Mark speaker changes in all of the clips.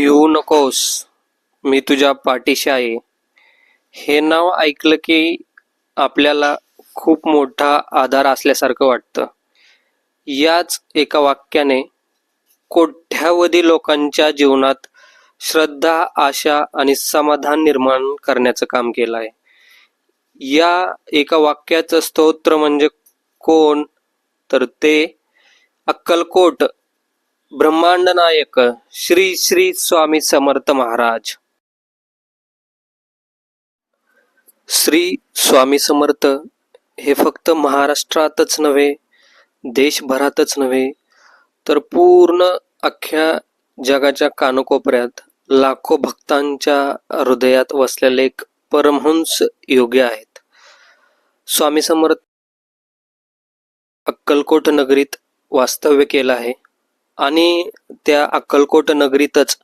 Speaker 1: भिवू नकोस मी तुझ्या पाठीशी आहे. हे नाव ऐकलं की आपल्याला खूप मोठा आधार असल्यासारखं वाटतं. याच एका वाक्याने कोट्यावधी लोकांच्या जीवनात श्रद्धा आशा आणि समाधान निर्माण करण्याचं काम केलं आहे या एका वाक्याचं स्तोत्र म्हणजे कोण? तर ते अक्कलकोट ब्रह्मांड नायक श्री श्री स्वामी समर्थ महाराज. श्री स्वामी समर्थ हे फक्त महाराष्ट्रातच नव्हे देशभरातच नव्हे तर पूर्ण अख्ख्या जगाच्या कानकोपऱ्यात लाखो भक्तांच्या हृदयात वसलेले एक परमहंस योगी आहेत. स्वामी समर्थ अक्कलकोट नगरीत वास्तव्य केलं आहे. आणि त्या अक्कलकोट नगरीतच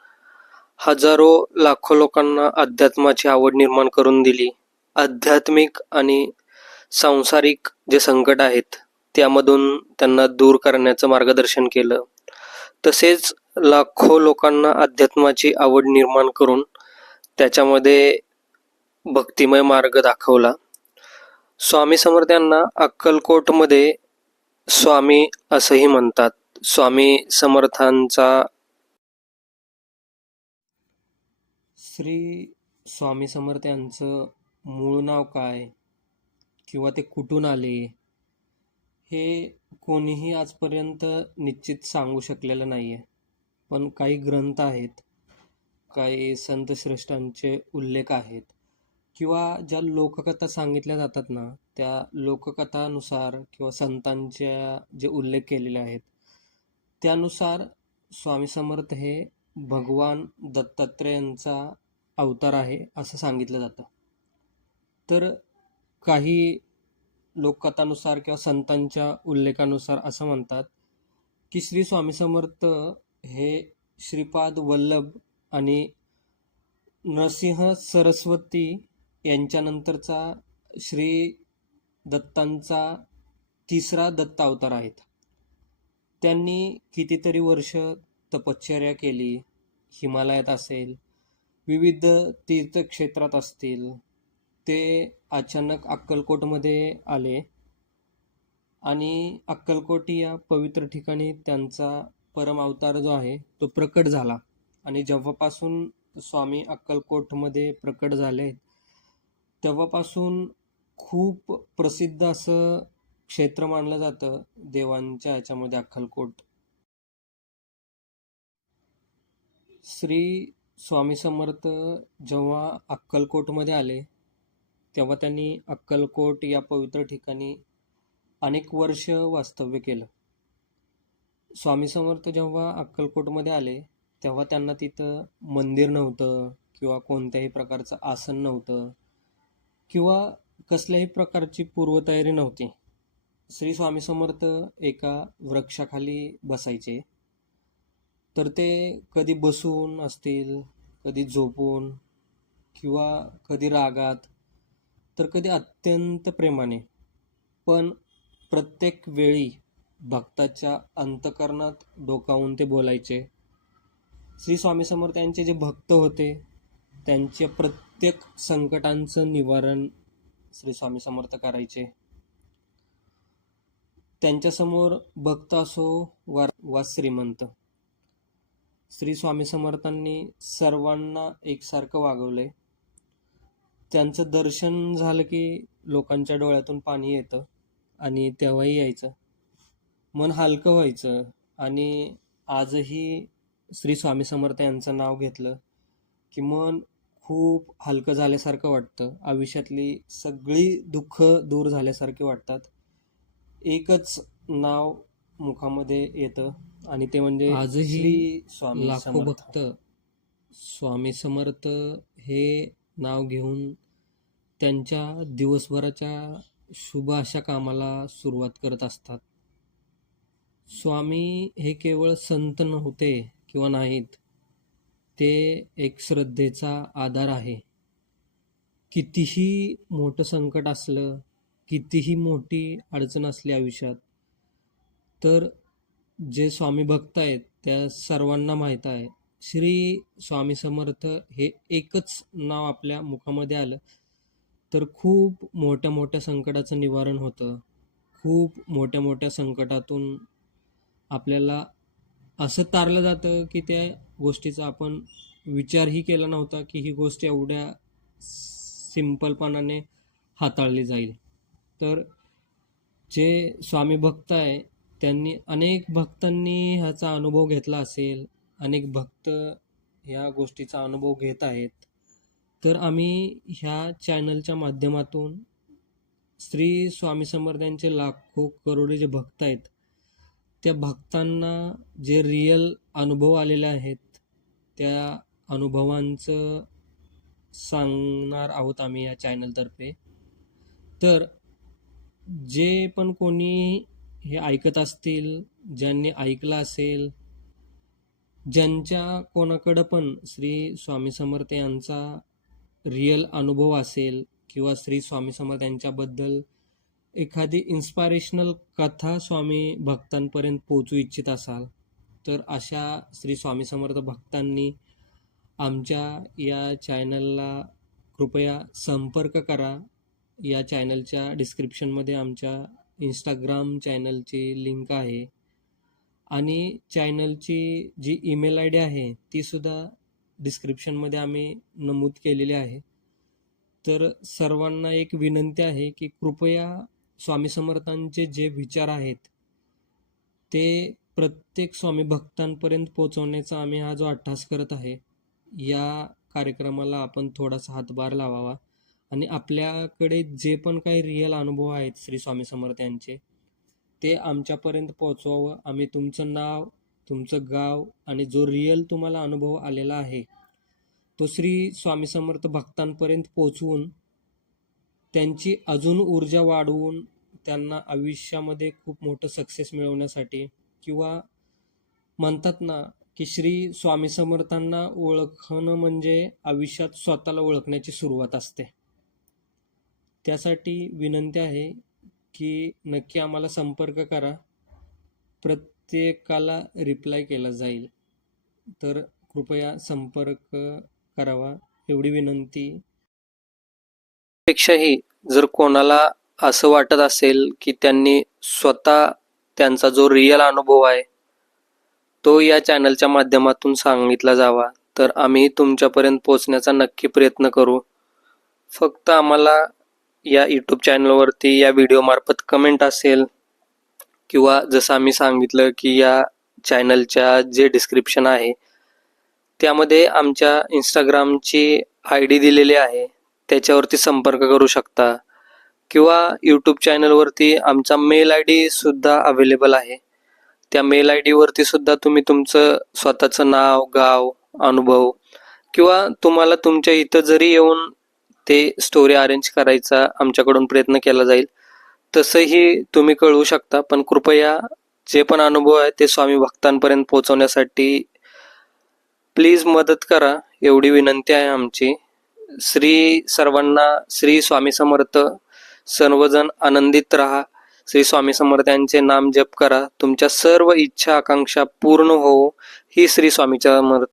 Speaker 1: हजारो लाखो लोकांना अध्यात्माची आवड निर्माण करून दिली. आध्यात्मिक आणि सांसारिक जे संकट आहेत त्यामधून त्यांना दूर करण्याचं मार्गदर्शन केलं. तसेच लाखो लोकांना अध्यात्माची आवड निर्माण करून त्याच्यामध्ये भक्तिमय मार्ग दाखवला. स्वामी समर्थांना अक्कलकोटमध्ये स्वामी असंही म्हणतात. स्वामी समर्थांचा श्री स्वामी समर्थ यांचं मूळ नाव काय? किंवा ते कुठून आले? हे कोणीही आजपर्यंत निश्चित सांगू शकलेलं नाही आहे पण काही ग्रंथ आहेत काही संतश्रेष्ठांचे उल्लेख आहेत. किंवा ज्या लोककथा सांगितल्या जातात ना त्या लोककथानुसार किंवा संतांच्या जे उल्लेख केलेले आहेत त्यानुसार स्वामी समर्थ हे भगवान दत्तात्रेयांचा अवतार आहे असं सांगितलं जातं. तर काही लोककथानुसार किंवा संतांच्या उल्लेखानुसार असं म्हणतात की श्री स्वामी समर्थ हे श्रीपाद वल्लभ आणि नरसिंह सरस्वती यांच्यानंतरचा श्री दत्तांचा तिसरा दत्त अवतार आहेत. त्यांनी कितीतरी वर्ष तपश्चर्या केली. हिमालयात असेल विविध तीर्थक्षेत्रात असतील ते अचानक अक्कलकोटमध्ये आले आणि अक्कलकोट या पवित्र ठिकाणी त्यांचा परम अवतार जो आहे तो प्रकट झाला. आणि जेव्हापासून स्वामी अक्कलकोटमध्ये प्रकट झाले तेव्हापासून खूप प्रसिद्ध असं क्षेत्र मानलं जातं. देवांच्या ह्याच्यामध्ये अक्कलकोट. श्री स्वामी समर्थ जेव्हा अक्कलकोटमध्ये आले तेव्हा त्यांनी अक्कलकोट या पवित्र ठिकाणी अनेक वर्ष वास्तव्य केलं. स्वामी समर्थ जेव्हा अक्कलकोटमध्ये आले तेव्हा त्यांना तिथं मंदिर नव्हतं किंवा कोणत्याही प्रकारचं आसन नव्हतं किंवा कसल्याही प्रकारची पूर्वतयारी नव्हती. श्री स्वामी समर्थ एका वृक्षाखाली बसायचे. तर ते कधी बसून असतील कधी झोपून किंवा कधी रागात तर कधी अत्यंत प्रेमाने. पण प्रत्येक वेळी भक्ताच्या अंतकरणात डोकावून ते बोलायचे. श्री स्वामी समर्थ यांचे जे भक्त होते त्यांच्या प्रत्येक संकटांचं निवारण श्री स्वामी समर्थ करायचे. त्यांच्यासमोर भक्त असो वा वा श्रीमंत. श्री स्वामी समर्थांनी सर्वांना एकसारखं वागवलंय. त्यांचं दर्शन झालं की लोकांच्या डोळ्यातून पाणी येतं आणि तेव्हाही यायचं. मन हलकं व्हायचं आणि आजही श्री स्वामी समर्थ यांचं नाव घेतलं की मन खूप हलकं झाल्यासारखं वाटतं. आयुष्यातली सगळी दुःख दूर झाल्यासारखे वाटतात. एकच नाव मुखामध्ये येतं आणि ते म्हणजे
Speaker 2: आजही
Speaker 1: स्वामी
Speaker 2: लाखो. भक्त स्वामी समर्थ हे नाव घेऊन त्यांच्या दिवसभराच्या शुभ अशा कामाला सुरुवात करत असतात स्वामी हे केवळ संत नव्हते किंवा नाहीत ते एक श्रद्धेचा आधार आहे कितीही मोठं संकट असलं कितीही मोठी अडचण असली आयुष्यात तर जे स्वामी भक्त आहेत त्या सर्वांना माहीत आहे.
Speaker 1: श्री स्वामी समर्थ हे एकच नाव आपल्या मुखामध्ये आलं तर खूप मोठ्या मोठ्या संकटाचं निवारण होतं. खूप मोठ्या मोठ्या संकटातून आपल्याला असं तारलं जातं की त्या गोष्टीचा आपण विचारही केला नव्हता की ही गोष्ट एवढ्या सिंपलपणाने हाताळली जाईल. तर जे स्वामी भक्त आहे त्यांनी अनेक भक्तांनी ह्याचा अनुभव घेतला असेल अनेक भक्त ह्या गोष्टीचा अनुभव घेत आहेत. तर आम्ही ह्या चॅनलच्या माध्यमातून श्री स्वामी समर्थांचे लाखो करोडे जे भक्त आहेत त्या भक्तांना जे रिअल अनुभव आलेले आहेत त्या अनुभवांचं सांगणार आहोत आम्ही या चॅनलतर्फे तर जे पण कोणी हे ऐकत असतील ज्यांनी ऐकलं असेल ज्यांच्या कोणाकडं पण श्री स्वामी समर्थ यांचा रिअल अनुभव असेल किंवा श्री स्वामी समर्थ यांच्याबद्दल एखादी इन्स्पायरेशनल कथा स्वामी भक्तांपर्यंत पोचू इच्छित असाल तर अशा श्री स्वामी समर्थ भक्तांनी आमच्या या चॅनलला कृपया संपर्क करा. या चॅनलच्या डिस्क्रिप्शनमध्ये आमच्या इंस्टाग्राम चॅनलची लिंक आहे. आणि चॅनलची जी ईमेल आय डी आहे तीसुद्धा डिस्क्रिप्शनमध्ये आम्ही नमूद केलेली आहे. तर सर्वांना एक विनंती आहे की कृपया स्वामी समर्थांचे जे विचार आहेत ते प्रत्येक स्वामी भक्तांपर्यंत पोचवण्याचा आम्ही हा जो अट्टास करत आहे या कार्यक्रमाला आपण थोडासा हातभार लावावा. आणि आपल्याकडे जे पण काही रिअल अनुभव आहेत श्री स्वामी समर्थ यांचे ते आमच्यापर्यंत पोचवावं आम्ही तुमचं नाव तुमचं गाव आणि जो रिअल तुम्हाला अनुभव आलेला आहे तो श्री स्वामी समर्थ भक्तांपर्यंत पोचवून त्यांची अजून ऊर्जा वाढवून त्यांना आयुष्यामध्ये खूप मोठं सक्सेस मिळवण्यासाठी किंवा म्हणतात ना की श्री स्वामी समर्थांना ओळखणं म्हणजे आयुष्यात स्वतःला ओळखण्याची सुरुवात असते. त्यासाठी विनंती आहे की नक्की आम्हाला संपर्क करा. प्रत्येकाला रिप्लाय केला जाईल. तर कृपया संपर्क करावा एवढी विनंती.
Speaker 3: पेक्षाही जर कोणाला असं वाटत असेल की त्यांनी स्वतः त्यांचा जो रिअल अनुभव आहे तो या चॅनलच्या माध्यमातून सांगितला जावा तर आम्ही तुमच्यापर्यंत पोचण्याचा नक्की प्रयत्न करू. फक्त आम्हाला या यूट्यूब चॅनलवरती या व्हिडिओमार्फत कमेंट असेल किंवा जसं आम्ही सांगितलं की या चॅनलच्या जे डिस्क्रिप्शन आहे त्यामध्ये आमच्या इंस्टाग्रामची आय डी दिलेली आहे. त्याच्यावरती संपर्क करू शकता. किंवा यूट्यूब चॅनलवरती आमचा मेल आय डीसुद्धा अवेलेबल आहे. त्या मेल आय डीवरती सुद्धा तुम्ही तुमचं स्वतःचं नाव गाव अनुभव किंवा तुम्हाला तुमच्या इथं जरी येऊन ते स्टोरी अरेंज करायचा आमच्याकडून प्रयत्न केला जाईल. तसंही तुम्ही कळवू शकता पण कृपया जे पण अनुभव आहे ते स्वामी भक्तांपर्यंत पोहोचवण्यासाठी प्लीज मदत करा एवढी विनंती आहे आमची. श्री सर्वांना श्री स्वामी समर्थ सर्वजण आनंदित राहा. श्री स्वामी समर्थ यांचे नाम जप करा. तुमच्या सर्व इच्छा आकांक्षा पूर्ण हो. ही श्री स्वामीच्या समर्थ